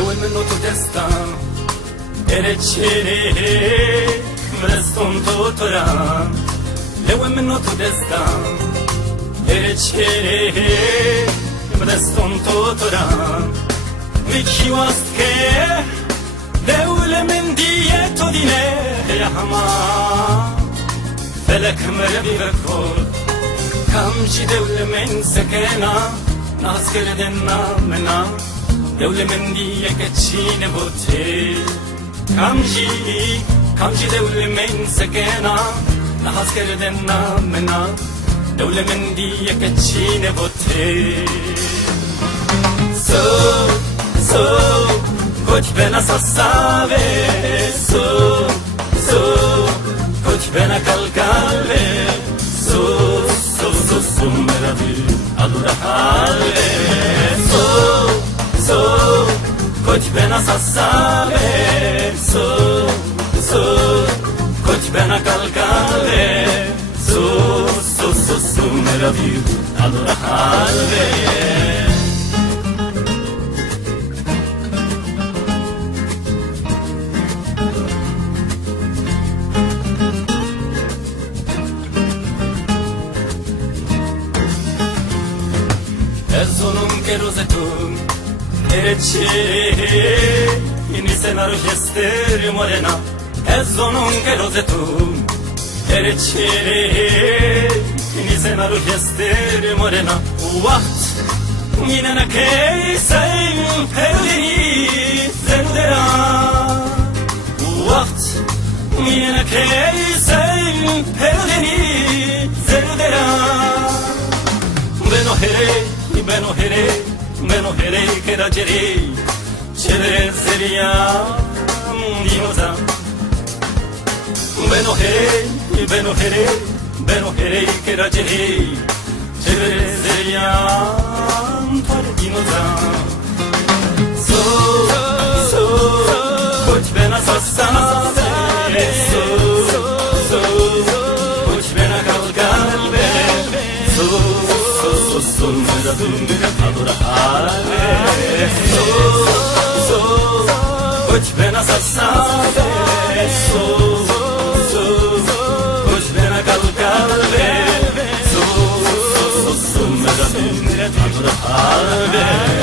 لو منو تدستا ارچره مرستون تو ترا لو منو تدستا ارچره مرستون تو ترا میکی واست که دول من دیه تو دینه یا هما فلك مربي بكل كمجي دول من سكينة ناس كردنا منا دول من دي كتشين بوتي كمجي دول من سكينة ناس كردنا منا دول من دي كتشين بوتي سو كوش بنا سساوي سو كوش بنا كالكالي سو مرابي adorarle so koç bena sassave so koç bena kalkale so meravi adorarle Ezonum che rosetum Erecce Inise na rojester morena Ezonum che rosetum Erecce Inise na rojester morena Wacht Mine na kei sayim Perlini Zendera Wacht Mine na kei sayim Perlini Zendera Beno here che raggeri Cere seria Dinosa Beno here che raggeri Cere seria Dinosa So Koç bena sassana So Koç bena kalkalbe So adorarle so koç bena sassave so koç bena kalkalbe so adorarle